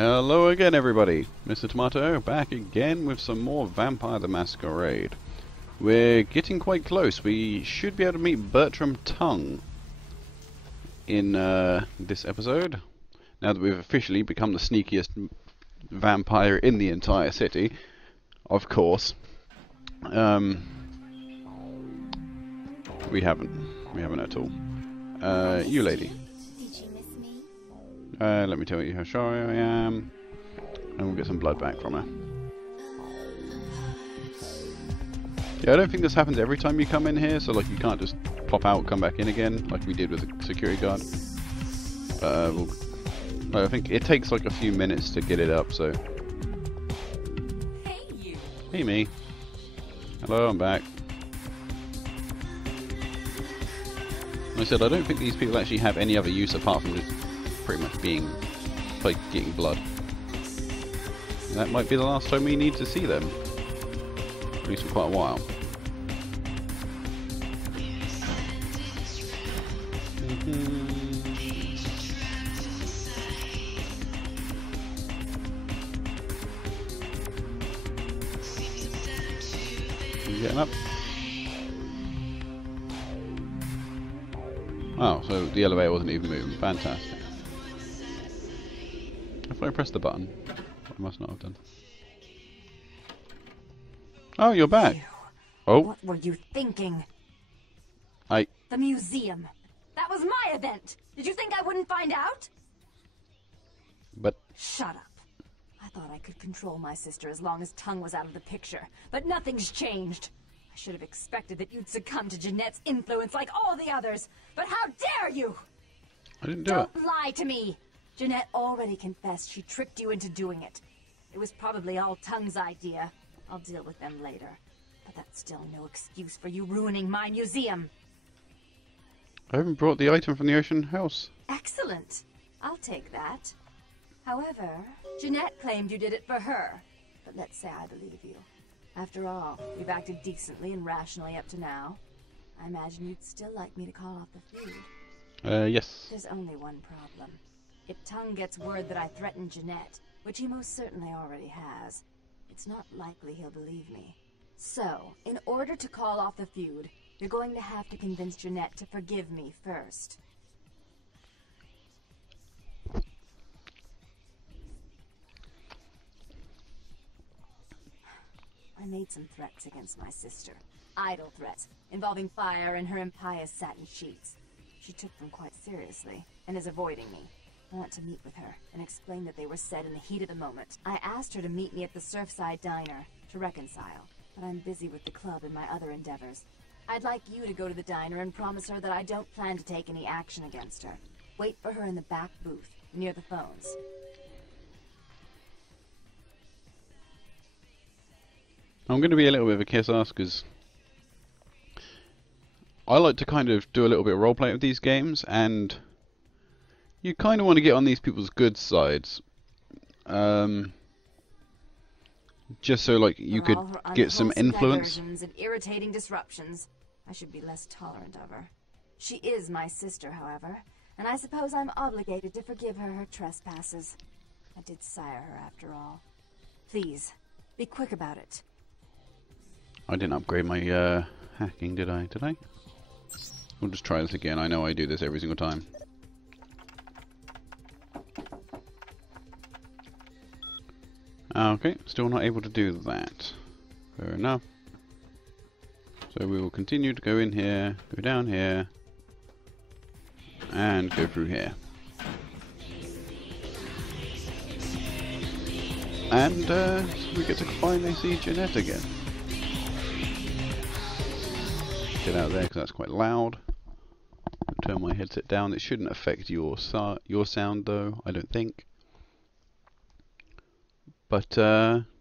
Hello again, everybody. MrTimmato back again with some more Vampire the Masquerade. We're getting quite close. We should be able to meet Bertram Tongue in this episode. Now that we've officially become the sneakiest vampire in the entire city, of course. We haven't at all. You lady. Let me tell you how sorry I am, and we'll get some blood back from her. Yeah, I don't think this happens every time you come in here, so like you can't just pop out, come back in again, like we did with the security guard. I think it takes like a few minutes to get it up, so... Hey you! Hey me. Hello, I'm back. Like I said, I don't think these people actually have any other use apart from just pretty much being, like, getting blood. That might be the last time we need to see them. At least for quite a while. You getting up? Oh, so the elevator wasn't even moving. Fantastic. If I press the button, I must not have done. Oh, you're back. Oh. What were you thinking? The museum. That was my event. Did you think I wouldn't find out? But... Shut up. I thought I could control my sister as long as Tongue was out of the picture. But nothing's changed. I should have expected that you'd succumb to Jeanette's influence like all the others. But how dare you! I didn't do Don't lie to me! Jeanette already confessed she tricked you into doing it. It was probably all Tongue's idea. I'll deal with them later. But that's still no excuse for you ruining my museum. I haven't brought the item from the ocean house. Excellent. I'll take that. However, Jeanette claimed you did it for her. But let's say I believe you. After all, you've acted decently and rationally up to now. I imagine you'd still like me to call off the feud. Yes. There's only one problem. If Tongue gets word that I threatened Jeanette, which he most certainly already has, it's not likely he'll believe me. So, in order to call off the feud, you're going to have to convince Jeanette to forgive me first. I made some threats against my sister. Idle threats, involving fire and her impious satin sheets. She took them quite seriously, and is avoiding me. I want to meet with her, and explain that they were said in the heat of the moment. I asked her to meet me at the Surfside Diner, to reconcile, but I'm busy with the club and my other endeavors. I'd like you to go to the diner and promise her that I don't plan to take any action against her. Wait for her in the back booth, near the phones. I'm going to be a little bit of a kiss-ass because I like to kind of do a little bit of roleplay with these games, and you kind of want to get on these people's good sides. Just so like you could get some influence. And irritating disruptions, I should be less tolerant of her. She is my sister, however, and I suppose I'm obligated to forgive her trespasses. I did sire her after all. Please, be quick about it. I didn't upgrade my hacking, did I? Did I? We'll just try this again. I know I do this every single time. Okay, still not able to do that. Fair enough. So we will continue to go in here, go down here, and go through here. And we get to finally see Jeanette again. Get out of there because that's quite loud. Turn my headset down. It shouldn't affect your sound though, I don't think. But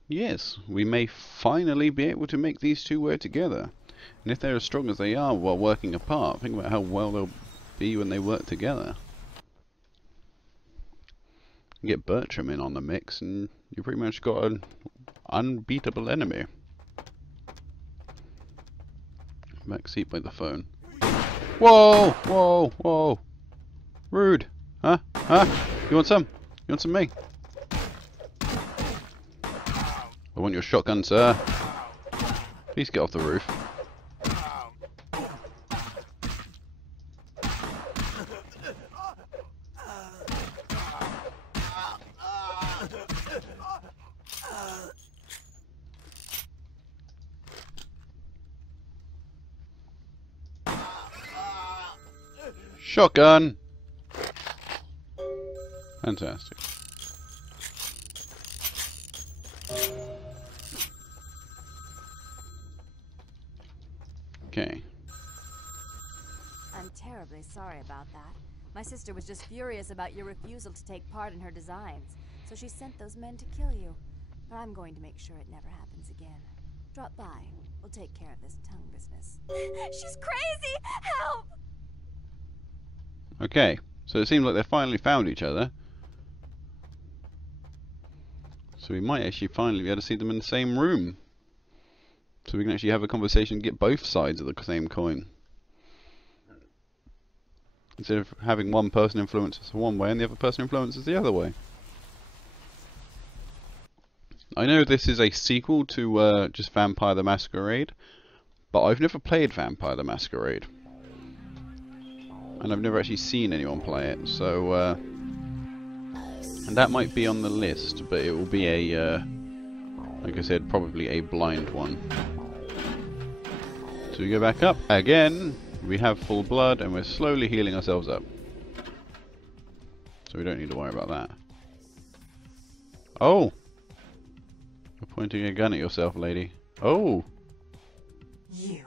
yes, we may finally be able to make these two work together. And if they're as strong as they are while working apart, think about how well they'll be when they work together. Get Bertram in on the mix and you pretty much got an unbeatable enemy. Back seat by the phone. Whoa! Whoa! Whoa! Rude! Huh? Huh? You want some? You want some me? I want your shotgun, sir. Please get off the roof. Shotgun! Fantastic. Okay. I'm terribly sorry about that. My sister was just furious about your refusal to take part in her designs, so she sent those men to kill you. But I'm going to make sure it never happens again. Drop by. We'll take care of this tongue business. She's crazy! Help! Okay, so it seems like they finally found each other. So we might actually finally be able to see them in the same room. So we can actually have a conversation and get both sides of the same coin. Instead of having one person influence us one way and the other person influences the other way. I know this is a sequel to just Vampire the Masquerade, but I've never played Vampire the Masquerade. And I've never actually seen anyone play it, so and that might be on the list, but it will be a like I said, probably a blind one. So we go back up again. We have full blood and we're slowly healing ourselves up, so we don't need to worry about that. Oh, you're pointing a gun at yourself, lady. Oh, You.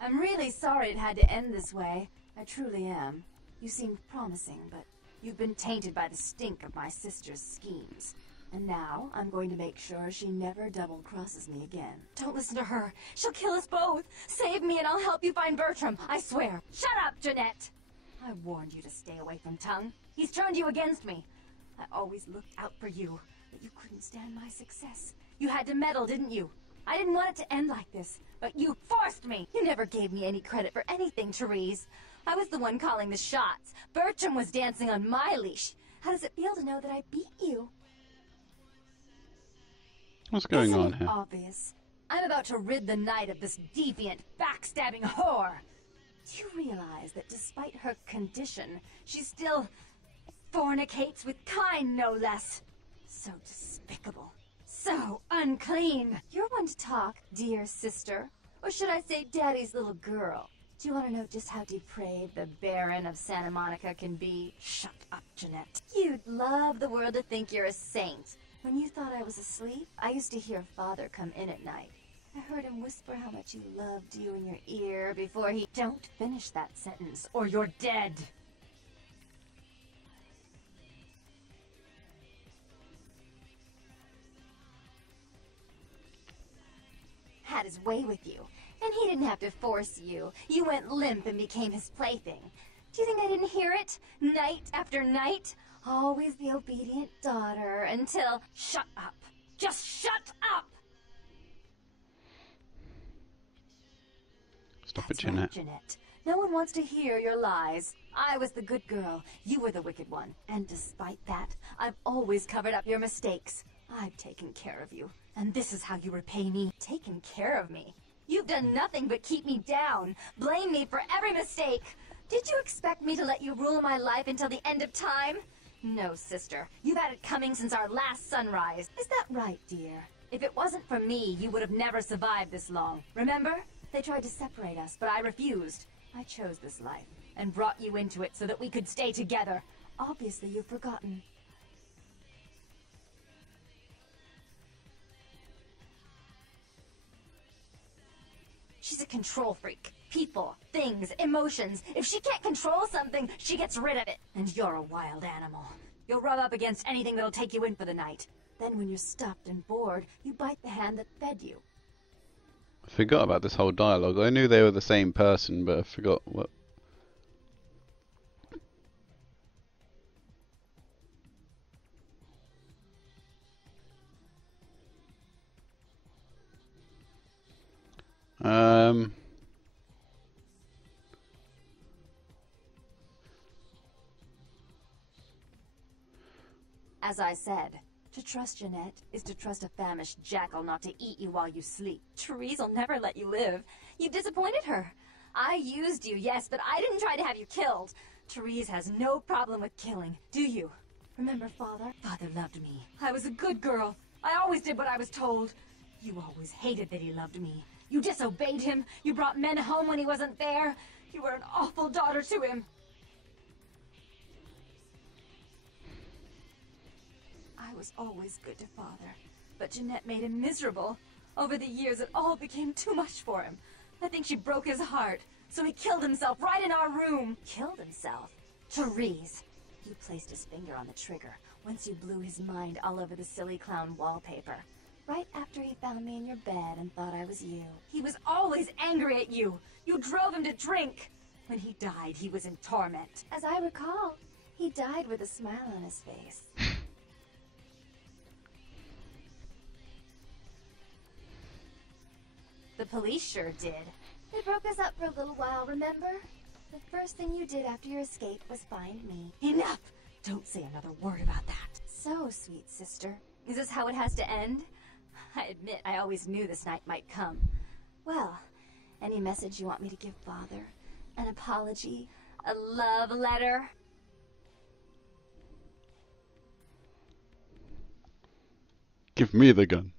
I'm really sorry it had to end this way. I truly am. You seemed promising, but you've been tainted by the stink of my sister's schemes. And now, I'm going to make sure she never double-crosses me again. Don't listen to her. She'll kill us both. Save me and I'll help you find Bertram. I swear. Shut up, Jeanette! I warned you to stay away from Tongue. He's turned you against me. I always looked out for you, but you couldn't stand my success. You had to meddle, didn't you? I didn't want it to end like this, but you forced me. You never gave me any credit for anything, Therese. I was the one calling the shots. Bertram was dancing on my leash. How does it feel to know that I beat you? what's going on Isn't it here? obvious? I'm about to rid the night of this deviant, backstabbing whore. Do you realize that despite her condition, she still fornicates with kind, no less? So despicable. So unclean. You're one to talk, dear sister. Or should I say daddy's little girl? Do you want to know just how depraved the Baron of Santa Monica can be? Shut up, Jeanette. You'd love the world to think you're a saint. When you thought I was asleep, I used to hear Father come in at night. I heard him whisper how much he loved you in your ear before he... Don't finish that sentence, or you're dead. Had his way with you, and he didn't have to force you. You went limp and became his plaything. Do you think I didn't hear it? Night after night? Always the obedient daughter until... Shut up. Just shut up! Stop it, That's Jeanette. right, Jeanette. No one wants to hear your lies. I was the good girl. You were the wicked one. And despite that, I've always covered up your mistakes. I've taken care of you. And this is how you repay me. Taken care of me. You've done nothing but keep me down. Blame me for every mistake. Did you expect me to let you rule my life until the end of time? No, sister. You've had it coming since our last sunrise. Is that right, dear? If it wasn't for me, you would have never survived this long. Remember? They tried to separate us, but I refused. I chose this life, and brought you into it so that we could stay together. Obviously, you've forgotten. She's a control freak. People, things, emotions. If she can't control something, she gets rid of it. And you're a wild animal. You'll rub up against anything that'll take you in for the night. Then when you're stuffed and bored, you bite the hand that fed you. I forgot about this whole dialogue. I knew they were the same person, but I forgot what... As I said, To trust Jeanette is to trust a famished jackal not to eat you while you sleep. Therese will never let you live. You disappointed her. I used you, yes, but I didn't try to have you killed. Therese has no problem with killing, do you? Remember Father? Father loved me. I was a good girl. I always did what I was told. You always hated that he loved me. You disobeyed him. You brought men home when he wasn't there. You were an awful daughter to him. I was always good to Father, but Jeanette made him miserable. Over the years, it all became too much for him. I think she broke his heart, so he killed himself right in our room. Killed himself? Therese. You placed his finger on the trigger once you blew his mind all over the silly clown wallpaper. Right after he found me in your bed and thought I was you. He was always angry at you. You drove him to drink. When he died, he was in torment. As I recall, he died with a smile on his face. The police sure did. They broke us up for a little while, remember? The first thing you did after your escape was find me. Enough! Don't say another word about that. So, sweet sister. Is this how it has to end? I admit I always knew this night might come. Well, any message you want me to give Father? An apology? A love letter? Give me the gun.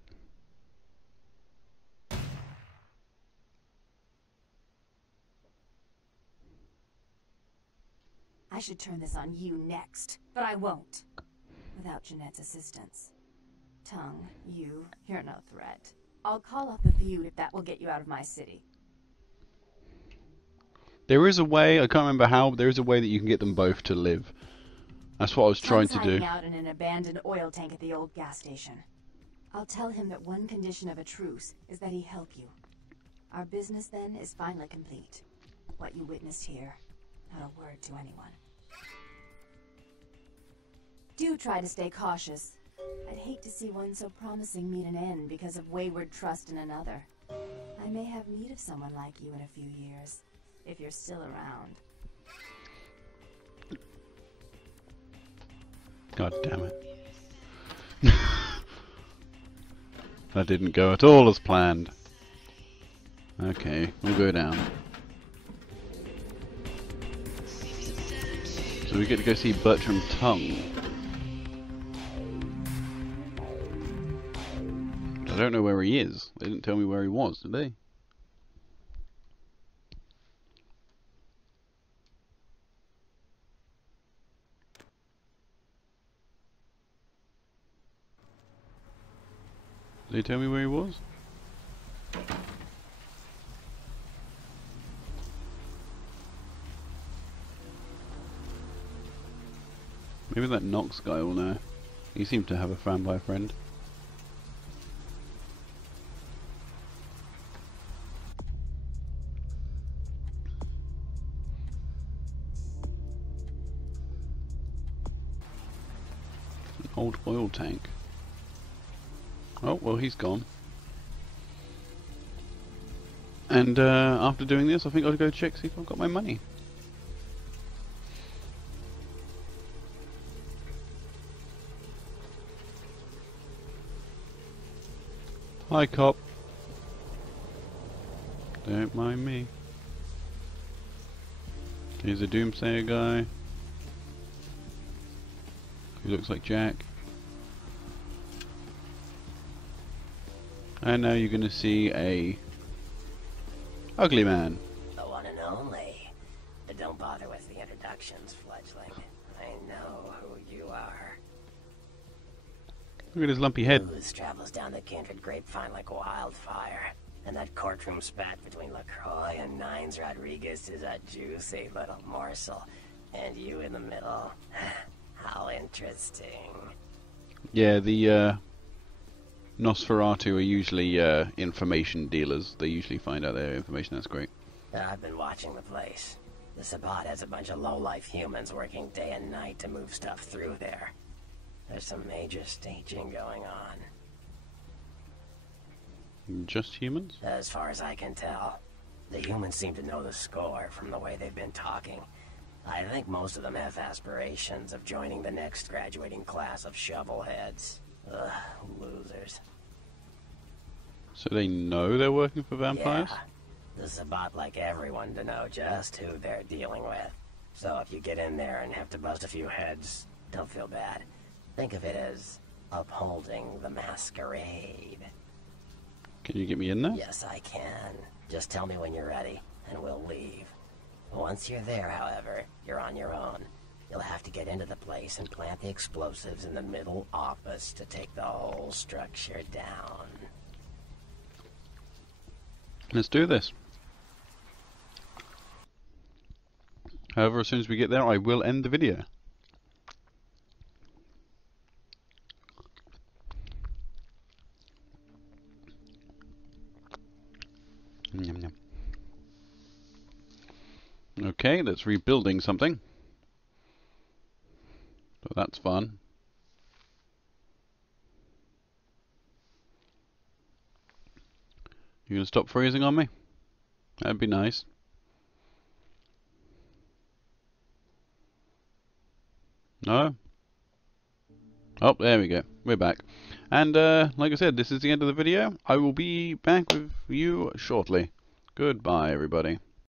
I should turn this on you next, but I won't. Without Jeanette's assistance. Tongue, you're no threat. I'll call off the feud if that will get you out of my city. There is a way, I can't remember how, but there is a way that you can get them both to live. That's what I was trying to do. Hiding out in an abandoned oil tank at the old gas station. I'll tell him that one condition of a truce is that he help you. Our business then is finally complete. What you witnessed here, not a word to anyone. Do try to stay cautious. I'd hate to see one so promising meet an end because of wayward trust in another. I may have need of someone like you in a few years, if you're still around. God damn it. That didn't go at all as planned. Okay, we'll go down. So we get to go see Bertram Tongue. I don't know where he is. They didn't tell me where he was, did they? Did they tell me where he was? Maybe that Knox guy will know. He seemed to have a vampire friend. An old oil tank. Oh, well, he's gone. And after doing this, I think I'll go check, see if I've got my money. Hi, cop. Don't mind me. Here's a Doomsayer guy. Who looks like Jack. And now you're going to see a ugly man. The one and only. But don't bother with the introductions, fledgling. I know who you are. Look at his lumpy head. News travels down the kindred grapevine like wildfire. And that courtroom spat between LaCroix and Nines Rodriguez is a juicy little morsel. And you in the middle. How interesting. Yeah, the Nosferatu are usually information dealers. They usually find out their information. That's great. I've been watching the place. The Sabbat has a bunch of low-life humans working day and night to move stuff through there. There's some major staging going on. Just humans? As far as I can tell. The humans seem to know the score from the way they've been talking. I think most of them have aspirations of joining the next graduating class of shovelheads. Ugh, losers. So they know they're working for vampires? Yeah. This is about like everyone to know just who they're dealing with. So if you get in there and have to bust a few heads, don't feel bad. Think of it as upholding the masquerade. Can you get me in there? Yes, I can. Just tell me when you're ready, and we'll leave. Once you're there, however, you're on your own. You'll have to get into the place and plant the explosives in the middle office to take the whole structure down. Let's do this. However, as soon as we get there, I will end the video. Yum, yum. Okay, that's rebuilding something. So that's fun. You gonna stop freezing on me? That'd be nice. No? Oh, there we go. We're back. And like I said, this is the end of the video. I will be back with you shortly. Goodbye, everybody.